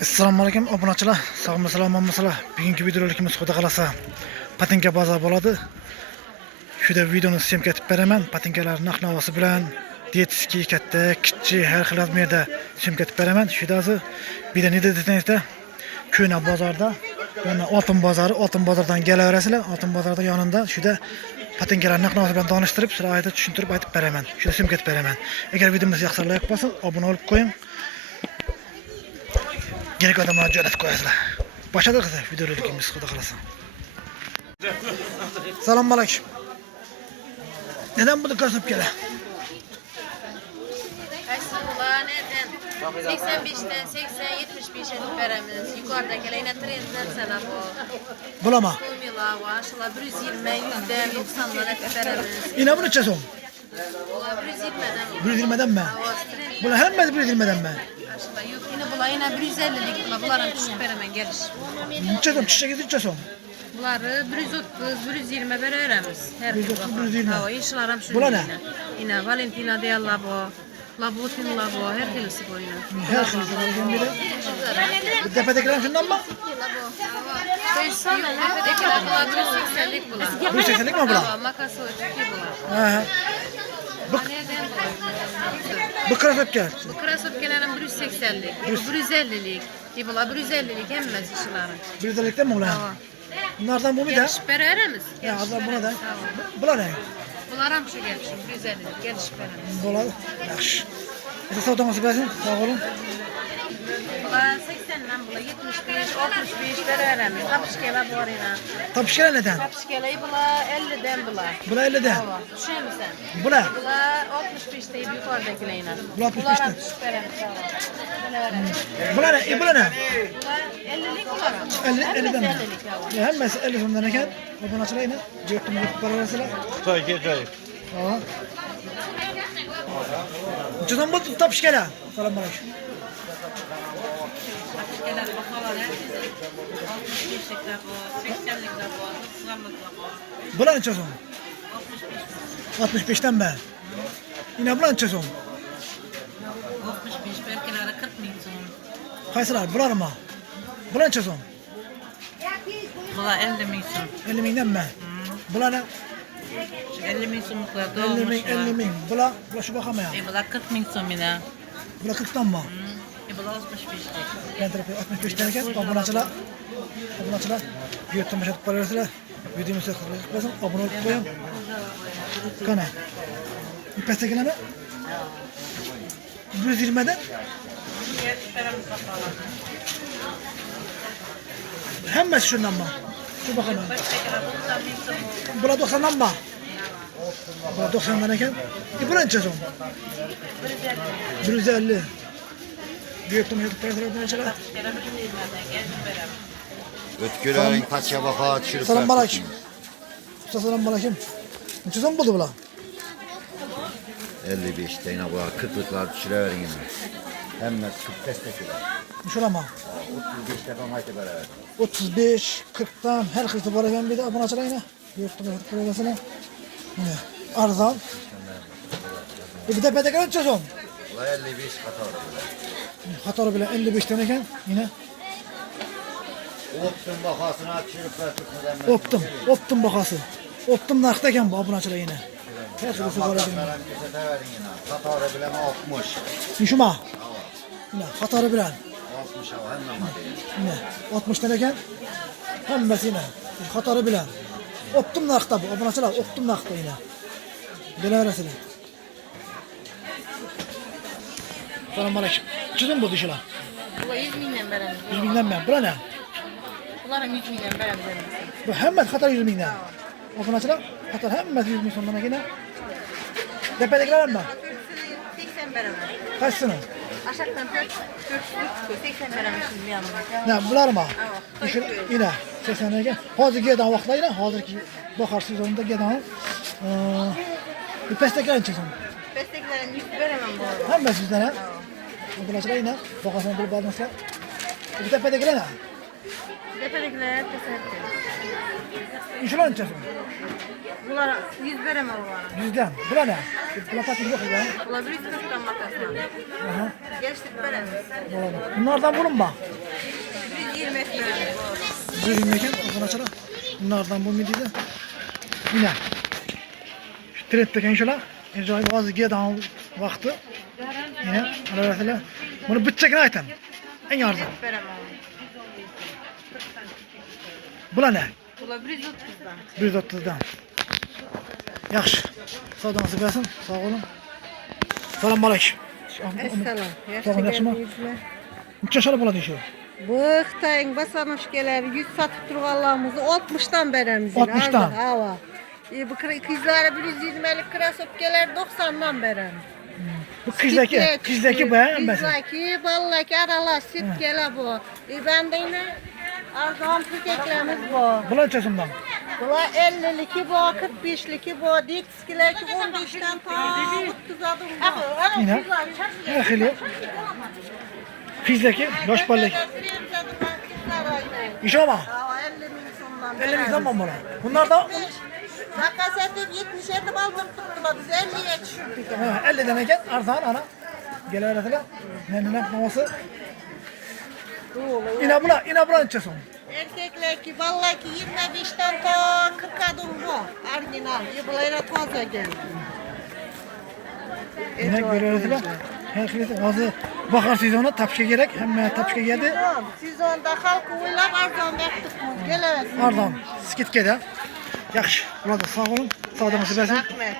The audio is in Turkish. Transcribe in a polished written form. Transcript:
Assalomu alaykum obunachilar. Sog'mi, salom. Bugungi videolarimiz xudo qalasa patinka bozor bo'ladi. Shunda videoni semka etib beraman. Patinkalar narx-navosi bilan dietskiy katta, kichik har xil razmerda semka etib beraman. Shundasi bir de nida desangizda Ko'na bozorda, yana Oltin bozordan kelaverasizlar. Oltin bozorda yonida shunda patinkalar narx-navosi bilan tanishtirib, sizlarga tushuntirib aytib beraman. Shunda semka etib beraman. Agar videomiz yoqsa like bosing, obuna bo'lib qo'ying. Gerek adamlar jo'natib qo'yasizlar. Başladık kızlar videolarimiz xudo qalasa. Assalomu alaykum. Neden bunu kasıp gele? Kaysılar neden? 85'ten 80-75'e veremiz. Yukarıdakiler yine trendden sana bu. Bulama. Kumila var. Şula 120, 100'den 90'dan veremiz. Yine bunu çesom. Bula 120'den. 120'den mi? Bula hem mi 120'den mi? Şula yok yine bula yine 150'lik bula. Bunların düşüp veremen geliş. Çesom, çiçek edip çesom. Bunları 130, 120 veremiz. Her 130, 120. Hava işlerim şu. Bula ne? Yine Valentina de Labo. Labutin labo, her birisi bu yine. Her şey söyleyeceğim bile. Tepedekiler şundan mı? Tepedekiler bula 180'lik bula. 180'lik mi bula? Makası öteki bula. He. Bu krasöp gel. Bu krasöpkelerin 180'lik, 150'lik. Bula 150'lik hemmez işlerin. 150'likten mi ulan? Bunlardan bu mu da? Gelişip veremiz. Ya Allah buna da. Bula ne? Bunlar şu gelişim 150'lik gelişip veremiz. Bula. Yaxşı. Esas odaması versin. Sağ olun. Bula 80'den bula 75, 65 veremiz. Tapışkela bu arayla. Tapışkele neden? Tapışkelayı bula 50'den bula. Bula 50'den. Düşer misin? Bula. Bula 65 deyip yukarıdakilerine. Bula 65'ten. Bula ne? Bula ne? Bula 50'lik bula. 50'den mi? 50'lik Ya hem mesela 50 sondan eken. Bakın açılayın. Göktüm bir para verseler. Acayip. Tamam. Cüzdan bu tapışkele. Selam aleyküm. Tapışkeler bakalar herkese. 65'likler bu, 80'likler bu, 90'lıklar bu. Bula ne çözüm? 65'ten be. Yine bula ne çözüm? 65 belkileri 40 bin son. Kaysalar bular mı? Bula ne çözüm? Bula 50 bin son. 50 binden mi? Bula ne? 50 bin sonluklar 50 bin, doğmuşlar. 50 bin. Bula şu bakamaya. Bula 40 bin son bile. Bula 40'tan mı? Bula 65'lik. Ben tarafı 65'ten eken. Abone açılar. Göktüm başatıp para verseler. Videomu saklayıp basın. Abone olup koyun. Kana. İpestekine mi? 120'den. Hem şundan mı? Şu bakalım. Bula 90'dan mı? Bula 90'dan eken. Bula ne çözüm? 150. Göktüm başatıp para verseler. Abone açılar. Ötkülerin paça baka çırpar. Selam aleyküm. Usta selam aleyküm. Uçuza mı buldu bula? 55 tane var, 40'lıklar düşüreverin yine. Hem de 45 tekiler. Şuna mı? 35 defa mayte beraber. 35, 40'tan her kırtı var ben bir de abone açıla yine. Yurtta da kurulmasına. Yine arzal. Bir de bedek açacağız on. Ulan 55 hata var böyle. Hatalı bile 55 taneken yine. Optun bakasına çırpar tutmadan. Optum bakası. Optum nakhtayken bu abone açıla yine. Her kırtı var ben. Bakasına kesete verin yine. Hata var bile 60. Nişuma. Yine hatalı bile. 60 hava hem de Yine 60 taneken. Hem yine. Hatalı bile. Optum nakhta bu abone açıla. Optum nakhta yine. Bile arasıyla. Selamun aleyküm. Çözüm bu dışına. Bula 100 binden veremiz. 100 binden ben. Bura ne? Bunların 100 binden veremiz. Bu hemen Katar 100 binden. Okun açılan Katar hemen 100 bin sonuna yine. Tepedekiler mi? 80 veremiz. Kaç sene? Aşağıdan 80 veremiz şimdi yanına. Ne bunlar mı? Düşün yine 80'e gel. Hazır geden vakla yine hazır ki bakarsınız onda geden. Bir pestekiler çıksın. Desteklerin 100 veremem bu arada. Hemen sizden ha. Okun açılan yine. Bakarsınız bir bağlanırsa. Bir tepedekiler ne? Tepedekiler tesadüf. İşler çıksın. Bunlara 100 veremem bu arada. Yüzden. Bura ne? Bura patlı yok ya. Bunlar 100 kırktan makasına. Aha. Geliştirip veremiz. Bunlardan bulun bak. Sürülmeyken arkadaşlar. Bunlardan bu midiydi. Yine. Şu trendteki şöyle. Enjoy bazı giyedan vakti. Yine arkadaşlar. Bunu bütçekine aytan. En yardım. Bula ne? Bula 130'dan. 130'dan. Yaxşı. Sağdanızı versin. Sağ olun. Salam aleyküm. Esselam. Sağ olun, yaxşımı? Neçə şöyle bula düşüyor? Bu Xitayın basanışkeler 100 satıp durğanlarımızı 60'dan beremiz. 60'dan? Hava. Bu kızlara 120'lik krasopkeler 90'dan beremiz. Bu kızdaki bayağı en besin. Kızdaki, ballaki aralar, sitkeler bu. Ben de yine arzam tükeklerimiz bu. Bula neçəsindən? Bula 50'liki bu, 45'liki bu, dikskilerki 15'ten ta 30'a bu. Yine. Her xili. Kızdaki, baş ballaki. İş ama. 50 bin sondan. Elimizden bombalar. Bunlar da Makas edip 77 baldır tuttular. Biz 50'ye düşürdük. 50 demeken arzan ana. Gel öğretiler. Ne havası. İna bula neçəsi? Erkekler ki vallahi ki 25'ten ta 40 adım bu. Orijinal. Yıbılayla taze geldi. Yine gel öğretiler. Her xili ağzı bakarsınız ona tapşa gerek. Hem tapşa geldi. Siz onda halkı oylap arzan baktık mı? Gelemesin. Arzan. Skit gede. Yaxşı. Burada sağ olun. Sağdan versin. Rahmet.